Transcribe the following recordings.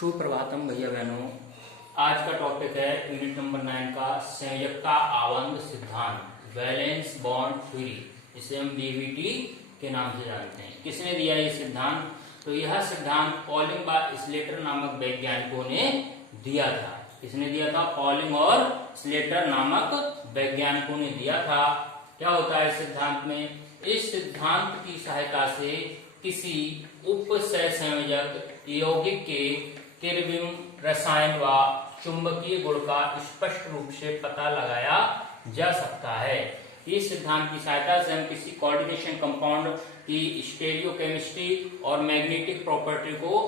सुप्रभातम भैया बहनों। आज का टॉपिक है यूनिट नंबर 9 का संयोजकता आबंध सिद्धांत, वैलेंस बॉन्ड थ्योरी, इसे हम बीवीटी के नाम से जानते हैं। किसने दिया ये सिद्धांत? तो यह सिद्धांत पॉलिंग व स्लेटर नामक वैज्ञानिकों ने दिया था। किसने दिया था? पॉलिंग और स्लेटर नामक वैज्ञानिकों ने दिया था। क्या होता है इस सिद्धांत में? इस सिद्धांत की सहायता से किसी उपसहसंयोजक यौगिक के किरविम रसायन व चुंबकीय गुण का स्पष्ट रूप से पता लगाया जा सकता है। इस सिद्धांत की सहायता से हम किसी कोऑर्डिनेशन कंपाउंड की स्टीरियोकेमिस्ट्री और मैग्नेटिक प्रॉपर्टी को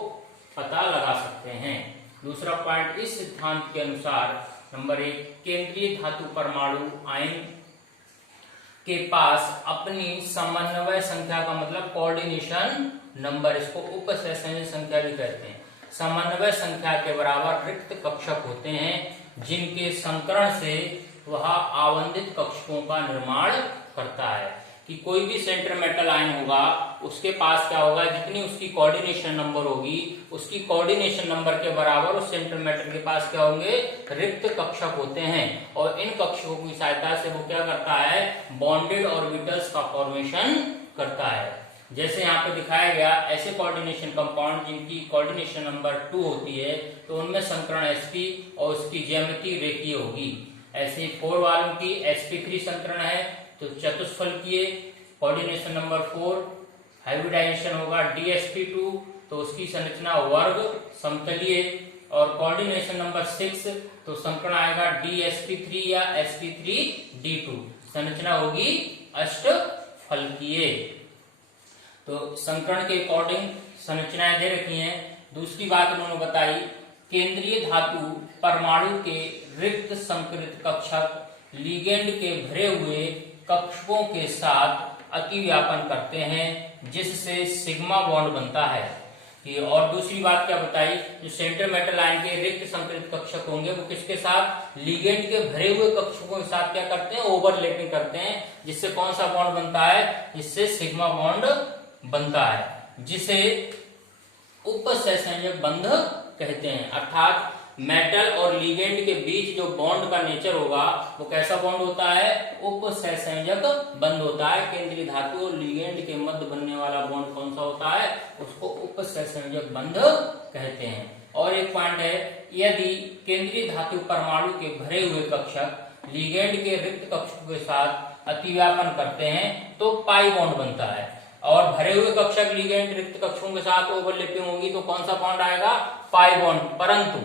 पता लगा सकते हैं। दूसरा पॉइंट, इस सिद्धांत के अनुसार नंबर 1, केंद्रीय धातु परमाणु आयन के पास अपनी समन्वय संख्या का मतलब कोऑर्डिनेशन नंबर, इसको उपसहसंयोजक संख्या भी कहते हैं, समन्वय संख्या के बराबर रिक्त कक्षक होते हैं, जिनके संकरण से वह आवंधित कक्षकों का निर्माण करता है। कि कोई भी सेंटर मेटल आयन होगा, उसके पास क्या होगा, जितनी उसकी कोऑर्डिनेशन नंबर होगी, उसकी कोऑर्डिनेशन नंबर के बराबर उस सेंटर मेटल के पास क्या होंगे, रिक्त कक्षक होते हैं। और इन कक्षकों की सहायता से वो क्या करता है, बॉन्डेड ऑर्बिटल्स का फॉर्मेशन करता है। जैसे यहाँ पे दिखाया गया, ऐसे कोऑर्डिनेशन कंपाउंड जिनकी कोऑर्डिनेशन नंबर 2 होती है, तो उनमें संकरण sp और उसकी ज्यामिति रेखीय होगी। ऐसे 4 वालों की sp3 संकरण है तो चतुष्फलकीय, कोऑर्डिनेशन नंबर 4 हाइब्रिडाइजेशन होगा dsp2 तो उसकी संरचना वर्ग समतलीय, और कोऑर्डिनेशन नंबर 6 तो संकरण आएगा dsp3 या sp3d2, संरचना होगी अष्टफलकीय। तो संकरण के अकॉर्डिंग संरचनाएं दे रखी हैं। दूसरी बात उन्होंने बताई, केंद्रीय धातु परमाणु के रिक्त संकरित कक्षक लिगेंड के भरे हुए कक्षकों के साथ अतिव्यापन करते हैं, जिससे सिग्मा बॉन्ड बनता है। और दूसरी बात क्या बताई, जो सेंटर मेटल आयन के रिक्त संकरित कक्षक होंगे वो किसके साथ, लिगेंड के भरे हुए कक्षकों के साथ क्या करते हैं, ओवरलैपिंग करते हैं, जिससे कौन सा बॉन्ड बनता है, जिससे सिग्मा बॉन्ड बनता है, जिसे उपसहसंयोजक बंध कहते हैं। अर्थात मेटल और लिगेंड के बीच जो बॉन्ड का नेचर होगा वो कैसा बॉन्ड होता है, उपसहसंयोजक बंध होता है। केंद्रीय धातु और लिगेंड के मध्य बनने वाला बॉन्ड कौन सा होता है, उसको उपसहसंयोजक बंध कहते हैं। और एक पॉइंट है, यदि केंद्रीय धातु परमाणु के भरे हुए कक्षक लिगेंड के रिक्त कक्षकों के साथ अतिव्यापन करते हैं तो पाई बॉन्ड बनता है, और भरे हुए कक्षक लिगेंड रिक्त कक्षकों के साथ ओवरलैपिंग होगी तो कौन सा बॉन्ड आएगा, पाई बॉन्ड। परंतु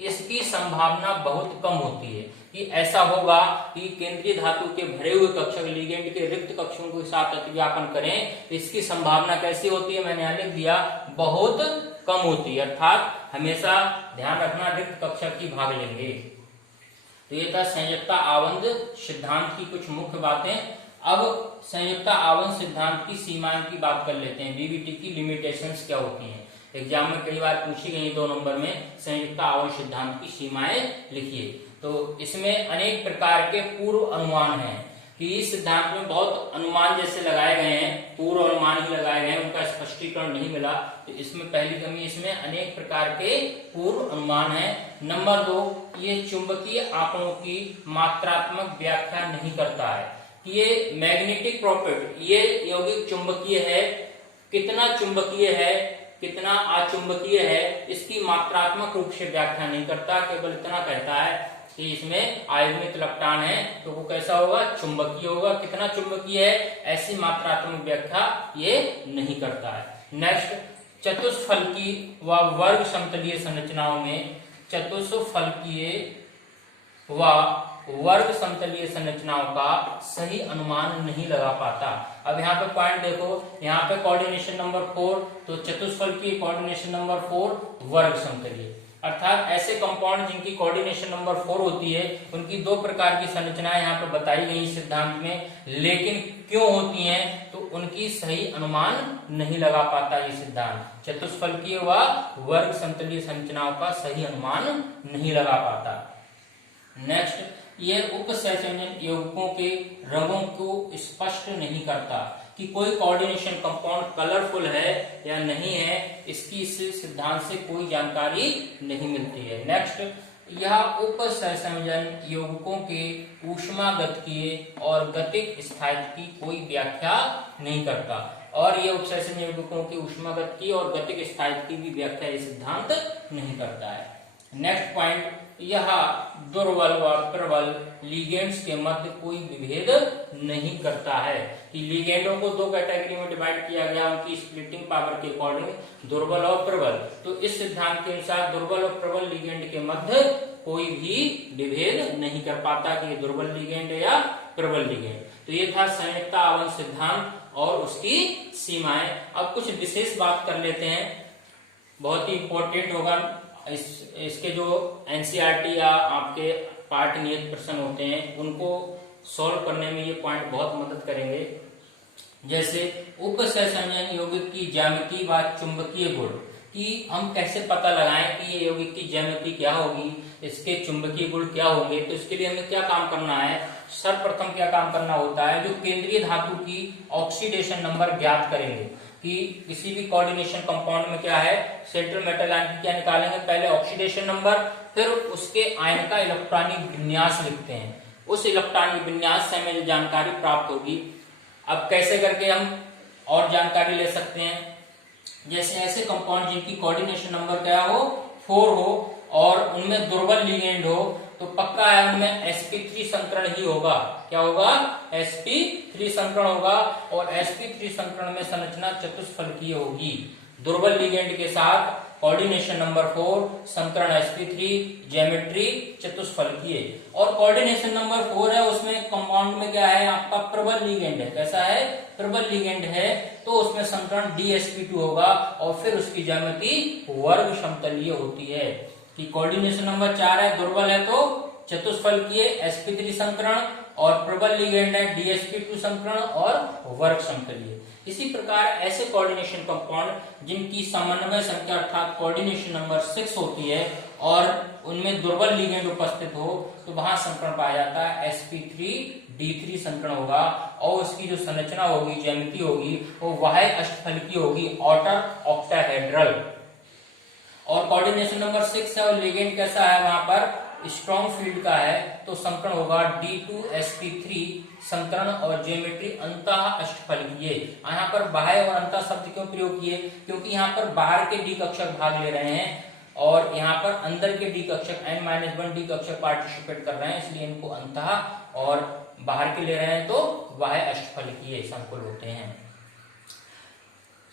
इसकी संभावना बहुत कम होती है कि ऐसा होगा कि केंद्रीय धातु के भरे हुए कक्षक लिगेंड के रिक्त कक्षकों के साथ अतिव्यापन करें। इसकी संभावना कैसी होती है, मैंने यहाँ लिख दिया, बहुत कम होती है। अर्थात हमेशा ध्यान रखना, रिक्त कक्षक ही भाग लेंगे। तो ये था संयोजकता आबंध सिद्धांत की कुछ मुख्य बातें। अब संयोजकता आबंध सिद्धांत की सीमाएं की बात कर लेते हैं। बीवीटी की लिमिटेशंस क्या होती हैं, एग्जाम में कई बार पूछी गई 2 नंबर में संयोजकता आबंध सिद्धांत की सीमाएं लिखिए। तो इसमें अनेक प्रकार के पूर्व अनुमान हैं कि इस सिद्धांत में बहुत अनुमान जैसे लगाए गए हैं, पूर्व अनुमान ही लगाए गए हैं, उनका स्पष्टीकरण नहीं मिला। तो इसमें पहली कमी, इसमें अनेक प्रकार के पूर्व अनुमान है। नंबर 2, ये चुंबकीय आंकड़ों की मात्रात्मक व्याख्या नहीं करता है। ये मैग्नेटिक प्रॉपर्टी, ये यौगिक चुंबकीय है, कितना चुंबकीय है कितना अचुंबकीय है, इसकी मात्रात्मक रूप से व्याख्या नहीं करता। केवल इतना कहता है कि इसमें आयनिक इलेक्ट्रॉन है तो वो कैसा होगा, चुंबकीय होगा। कितना चुंबकीय है, ऐसी मात्रात्मक व्याख्या ये नहीं करता है। नेक्स्ट, चतुष्फलकीय व वर्ग समतलीय संरचनाओं में चतुष्फलकीय व वर्ग समतलीय संरचनाओं का सही अनुमान नहीं लगा पाता। अब यहाँ पे पॉइंट देखो, यहाँ पे कोऑर्डिनेशन नंबर 4 तो चतुष्फलकीय, कोऑर्डिनेशन नंबर 4 वर्ग समतलीय। अर्थात ऐसे कंपाउंड जिनकी कोऑर्डिनेशन नंबर 4 होती है, उनकी 2 प्रकार की संरचनाएं यहाँ पे बताई गई सिद्धांत में, लेकिन क्यों होती हैं, तो उनकी सही अनुमान नहीं लगा पाता ये सिद्धांत। चतुष्फलकीय व वर्ग समतलीय संरचनाओं का सही अनुमान नहीं लगा पाता। नेक्स्ट, ये उपसहसंयोजक यौगिकों के रंगों को स्पष्ट नहीं करता। कि कोई कोऑर्डिनेशन कंपाउंड कलरफुल है या नहीं है, इसकी इस सिद्धांत से कोई जानकारी नहीं मिलती है। नेक्स्ट, यह उपसंयोजन यौगिकों के ऊष्मागतिकीय और गतिक स्थायित्व की कोई व्याख्या नहीं करता, और यह उपसंयोजन यौगिकों की ऊष्मागतिकीय और गतिक स्थायित्व की भी व्याख्या ये सिद्धांत नहीं करता है। नेक्स्ट पॉइंट, यह दुर्बल व प्रबल लिगेंड्स के मध्य कोई विभेद नहीं करता है, कि लिगेंडों को दो कैटेगरी में डिवाइड किया गया उनकी स्प्लिटिंग पावर के अकॉर्डिंग, दुर्बल और प्रबल। तो इस सिद्धांत के अनुसार दुर्बल और प्रबल लिगेंड के मध्य कोई भी विभेद नहीं कर पाता कि ये दुर्बल लिगेंड है या प्रबल लिगेंड। तो ये था संयुक्त आवन सिद्धांत और उसकी सीमाएं। अब कुछ विशेष बात कर लेते हैं, बहुत ही इंपॉर्टेंट होगा। इसके जो एनसीईआरटी या आपके पाठ नियत प्रश्न होते हैं उनको सॉल्व करने में ये पॉइंट बहुत मदद करेंगे। जैसे उपसंयोजन यौगिक की ज्यामिति व चुंबकीय गुण, कि हम कैसे पता लगाएं कि ये यौगिक की ज्यामिति क्या होगी, इसके चुंबकीय गुण क्या होंगे। तो इसके लिए हमें क्या काम करना है, सर्वप्रथम क्या काम करना होता है, जो केंद्रीय धातु की ऑक्सीडेशन नंबर ज्ञात करेंगे, कि किसी भी कोऑर्डिनेशन कंपाउंड में क्या है, सेंट्रल मेटल आयन की क्या निकालेंगे, पहले ऑक्सीडेशन नंबर, फिर उसके आयन का इलेक्ट्रॉनिक विन्यास लिखते हैं। उस इलेक्ट्रॉनिक विन्यास से हमें जानकारी प्राप्त होगी। अब कैसे करके हम और जानकारी ले सकते हैं, जैसे ऐसे कंपाउंड जिनकी कोऑर्डिनेशन नंबर क्या हो, 4 हो और उनमें दुर्बल लिगेंड हो, तो पक्का है उनमें sp3 संकरण ही होगा। क्या होगा, sp3 संकरण होगा, और sp3 संकरण में संरचना चतुष्फलकीय होगी। दुर्बल लिगेंड के साथ कोऑर्डिनेशन नंबर 4, संकरण sp3, ज्योमेट्री चतुष्फलकीय। और कोऑर्डिनेशन नंबर 4 है, उसमें कंपाउंड में क्या है, आपका प्रबल लिगेंड है। कैसा है, प्रबल लिगेंड है, तो उसमें संकरण dsp2 होगा, और फिर उसकी ज्यामिति वर्ग समतलीय होती है। कि कोऑर्डिनेशन नंबर 4 है, दुर्बल है तो चतुष्फलकीय sp3 संकरण, और प्रबल लिगेंड है dsp2 संकरण और वर्ग समतलीय। इसी प्रकार ऐसे कोऑर्डिनेशन कंपाउंड जिनकी समन्वय संख्या अर्थात कोऑर्डिनेशन नंबर 6 होती है और उनमें दुर्बल लिगेंड उपस्थित हो, तो वहां संकरण पाया जाता है sp3d3 संकरण होगा, और उसकी जो संरचना होगी, ज्यामिति होगी, वो बाह्य अष्टफलकीय होगी, आउटर ऑक्टाहेड्रल। और कोऑर्डिनेशन नंबर 6 है और लिगेंड कैसा है, वहां पर स्ट्रॉन्ग फील्ड का है, तो संकरण होगा d2sp3 संकरण, और ज्योमेट्री अंतः अष्टफलकीय। यहाँ पर बाह्य और अंतः शब्द क्यों प्रयोग किए, क्योंकि यहाँ पर बाहर के डी कक्षक भाग ले रहे हैं और यहाँ पर अंदर के डी कक्षक n-1 डी कक्षक पार्टिसिपेट कर रहे हैं, इसलिए इनको अंतः और बाहर के ले रहे हैं, तो बाह्य अष्टफलकीय संकुल होते हैं।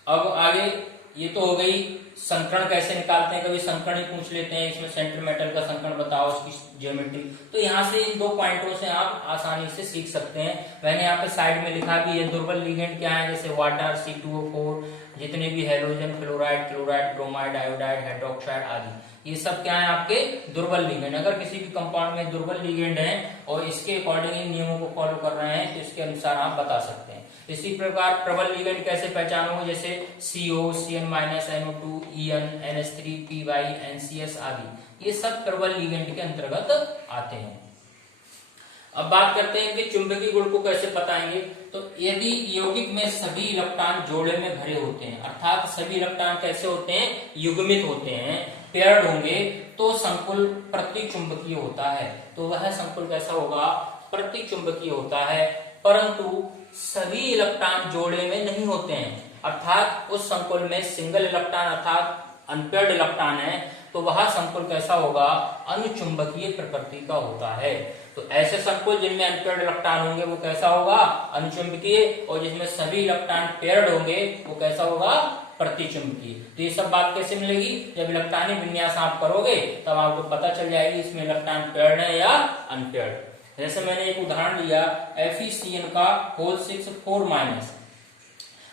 अब आगे ये तो हो गई संकरण कैसे निकालते हैं, कभी संकरण ही पूछ लेते हैं, इसमें सेंट्रल मेटल का संकरण बताओ, उसकी ज्योमेट्री। तो यहाँ से इन 2 पॉइंटों से आप आसानी से सीख सकते हैं। मैंने यहाँ पे साइड में लिखा कि ये दुर्बल लिगेंड क्या है, जैसे वाटर, C2O4, जितने भी halogen, fluoride, chloride, bromide, iodide, hydroxide आदि, ये सब क्या है आपके दुर्बल लिगेंड। अगर किसी भी कंपाउंड में दुर्बल लिगेंड है और इसके अकॉर्डिंग इन नियमों को फॉलो कर रहे हैं, तो इसके अनुसार आप बता सकते हैं। इसी प्रकार प्रबल लिगेंड कैसे पहचानोगे, जैसे CO, CN-NO2, EN, NH3, PY, NCS आदि, ये सब प्रबल लिगेंड के अंतर्गत आते हैं। अब बात करते हैं कि चुंबकीय गुण को कैसे बताएंगे। तो यदि यौगिक में सभी इलेक्ट्रॉन जोड़े में भरे होते हैं, अर्थात सभी इलेक्ट्रॉन कैसे होते हैं, युग्मित होते हैं, पेयर्ड होंगे, तो संकुल प्रतिचुंबकीय होता है। तो वह संकुल कैसा होगा, प्रतिचुंबकीय होता है, परंतु सभी इलेक्ट्रॉन जोड़े में नहीं होते हैं, अर्थात उस संकुल में सिंगल इलेक्ट्रॉन अर्थात अनपेयर्ड इलेक्ट्रॉन है, तो वह संकुल कैसा होगा, अनुचुंबकीय प्रकृति का होता है। तो ऐसे संकुल जिनमें अनपेयर्ड इलेक्ट्रॉन होंगे वो कैसा होगा, अनुचुंबकीय, और जिसमें सभी इलेक्ट्रॉन पेयर्ड होंगे वो कैसा होगा, प्रतिचुंबकीय। तो ये सब बात कैसे मिलेगी, जब इलेक्ट्रॉनिक विन्यास आप करोगे तब आपको पता चल जाएगी इसमें इलेक्ट्रॉन पेयर्ड है या अनपेयर्ड। जैसे मैंने एक उदाहरण लिया FeCN का होल 6 4-।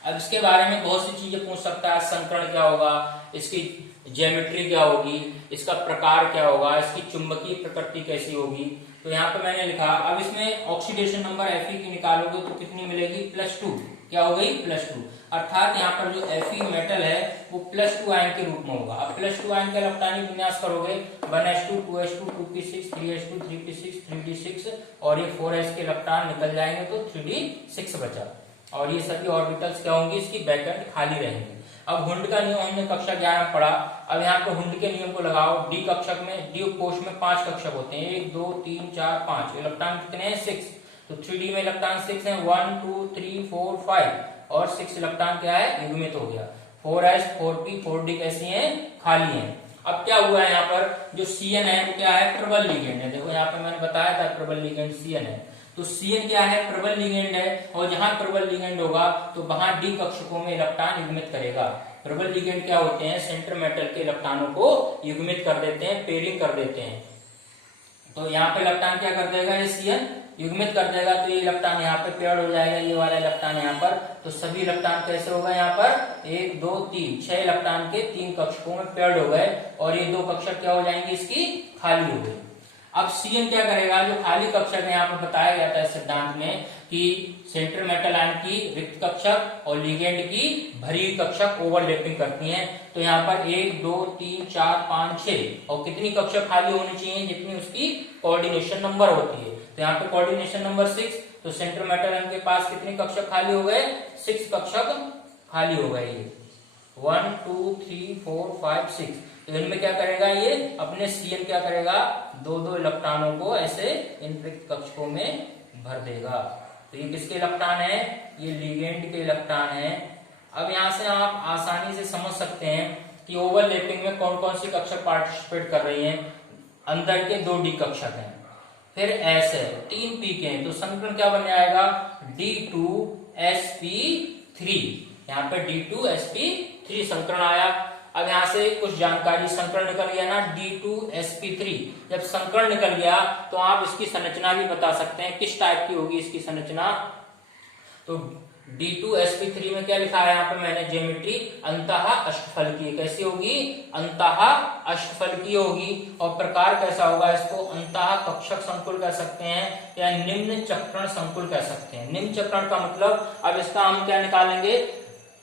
अब इसके बारे में बहुत सी चीजें पूछ सकता है, संकरण क्या होगा, इसकी ज्योमेट्री क्या होगी, इसका प्रकार क्या होगा, इसकी चुंबकीय प्रकृति कैसी होगी। तो यहाँ पे मैंने लिखा, अब इसमें ऑक्सीडेशन नंबर Fe की निकालोगे तो कितनी मिलेगी, +2। क्या हो गई, +2, अर्थात यहाँ पर जो Fe मेटल है वो +2 आयन के रूप में होगा। अब +2 आयन का इलेक्ट्रॉनिक विन्यास करोगे, 1s2 2s2 2p6 3s2 3p6 3d6, और ये 4s के इलेक्ट्रॉन निकल जाएंगे तो 3d6 बचा। और ये सभी ऑर्बिटल्स क्या होंगी, इसकी बैकेंड खाली रहेंगी। अब हुंड का नियम हमने कक्षा 11 में पढ़ा। अब यहाँ पे हुंड के नियम को लगाओ। डी कक्षक में, डी कोश में 5 कक्षक होते हैं, 1 2 3 4 5। इलेक्ट्रॉन कितने हैं, 6। तो 3D में इलेक्ट्रॉन 6 है, 1 2 3 4 5 और 6 इलेक्ट्रॉन क्या है, युग्मित हो गया। 4s 4p 4d कैसी है, खाली है। अब क्या हुआ है यहाँ पर, जो Cn है वो क्या है, प्रबल लिगेंड है। देखो यहाँ पे मैंने बताया था प्रबल लिगेंड Cn है। तो Cn क्या है, प्रबल लिगेंड है, और जहां प्रबल लिगेंड होगा तो वहां डी कक्षकों में इलेक्ट्रॉन युग्मित करेगा। प्रबल लिगेंड क्या होते हैं, सेंटर मेटल के इलेक्ट्रॉनों को युग्मित कर देते हैं, पेयरिंग कर देते हैं। तो यहाँ पे इलेक्ट्रॉन क्या कर देगा, ये Cn युग्मित कर देगा। तो ये इलेक्ट्रॉन यहाँ पे पेयर्ड हो जाएगा, ये वाला इलेक्ट्रॉन यहाँ पर। तो सभी इलेक्ट्रॉन कैसे होगा, यहाँ पर 1 2 3 6 इलेक्ट्रॉन के 3 कक्षकों में पेयर्ड हो गए, और ये 2 कक्षक क्या हो जाएंगे, इसकी खाली हो गई। अब Cn क्या करेगा, जो खाली कक्षक है, यहाँ पर बताया गया था इस सिद्धांत में कि सेंट्रल मेटल आयन की रिक्त कक्षक और लिगेंड की भरी हुई कक्षक ओवरलैपिंग करती हैं। तो यहाँ पर 1 2 3 4 5 6 और कितनी कक्षक खाली होनी चाहिए, जितनी उसकी कोऑर्डिनेशन नंबर होती है। तो यहाँ पे कोऑर्डिनेशन नंबर 6, तो सेंट्रल मेटल आयन के पास कितनी कक्षक खाली हो गए, 6 कक्षक खाली हो गए। 1 2 3 4 5 6। तो इनमें क्या करेगा, ये अपने Cn क्या करेगा, 2 इलेक्ट्रॉनों को ऐसे इन रिक्त कक्षकों में भर देगा। तो ये किसके इलेक्ट्रॉन है, ये लिगेंड के इलेक्ट्रॉन है। अब यहाँ से आप आसानी से समझ सकते हैं कि ओवरलैपिंग में कौन कौन सी कक्षक पार्टिसिपेट कर रही हैं। अंदर के 2 डी कक्षक हैं, फिर S है, 3 p के हैं, तो संकरण क्या बन जाएगा, D2sp3। यहाँ पे D2sp3 संकरण आया। अब यहाँ से कुछ जानकारी, संकरण निकल गया ना D2sp3। जब संकरण निकल गया तो आप इसकी संरचना भी बता सकते हैं, किस टाइप की होगी इसकी संरचना। तो D2sp3 में क्या लिखा है, यहाँ पे मैंने ज्योमेट्री अंतः अष्टफलकीय। कैसी होगी, अंतः अष्टफलकीय होगी। और प्रकार कैसा होगा, इसको अंतः कक्षक संकुल कह सकते हैं या निम्न चक्रण संकुल कह सकते हैं। निम्न चक्रण का मतलब, अब इसका हम क्या निकालेंगे,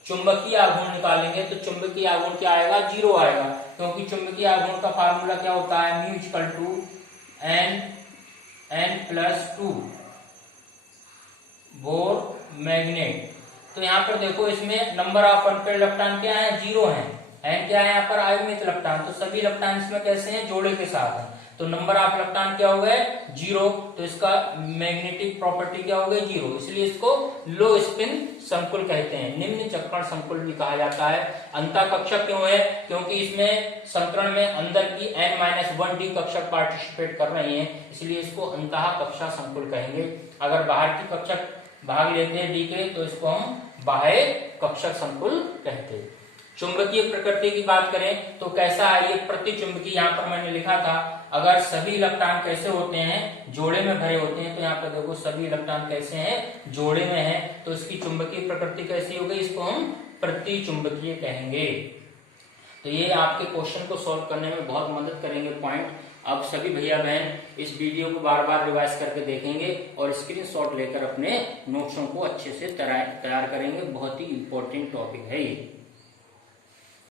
चुंबकीय आघूर्ण निकालेंगे। तो चुंबकीय आघूर्ण क्या आएगा, 0 आएगा, क्योंकि चुंबकीय आघूर्ण का फार्मूला क्या होता है, μ = n+2 बोर मैग्नेट। तो यहाँ पर देखो, इसमें नंबर ऑफ अनपेयर्ड इलेक्ट्रॉन क्या है, 0 है। एन क्या है यहाँ पर, आयुग्मित इलेक्ट्रॉन। तो सभी इलेक्ट्रॉन इसमें कैसे हैं, जोड़े के साथ हैं। तो नंबर ऑफ इलेक्ट्रॉन क्या हो गए, 0। तो इसका मैग्नेटिक प्रॉपर्टी क्या हो गई, 0। इसलिए इसको लो स्पिन संकुल कहते हैं, निम्न चक्रण संकुल भी कहा जाता है। अंतः कक्षक क्यों है, क्योंकि इसमें संकरण में अंदर की n-1 डी कक्षक पार्टिसिपेट कर रही हैं, इसलिए इसको अंतः कक्षा संकुल कहेंगे। अगर बाहर की कक्षक भाग लेते हैं डी के, तो इसको हम बाह्य कक्षक संकुल कहते हैं। चुंबकीय प्रकृति की बात करें तो कैसा है, ये प्रतिचुंबकीय। यहाँ पर मैंने लिखा था, अगर सभी इलेक्ट्रॉन कैसे होते हैं, जोड़े में भरे होते हैं। तो यहाँ पर देखो, सभी इलेक्ट्रॉन कैसे हैं, जोड़े में है। तो इसकी चुंबकीय प्रकृति कैसी हो गई, इसको हम प्रतिचुंबकीय कहेंगे। तो ये आपके क्वेश्चन को सॉल्व करने में बहुत मदद करेंगे पॉइंट। अब सभी भैया बहन इस वीडियो को बार बार रिवाइज करके देखेंगे और स्क्रीनशॉट लेकर अपने नोट्सों को अच्छे से तैयार करेंगे। बहुत ही इंपॉर्टेंट टॉपिक है ये।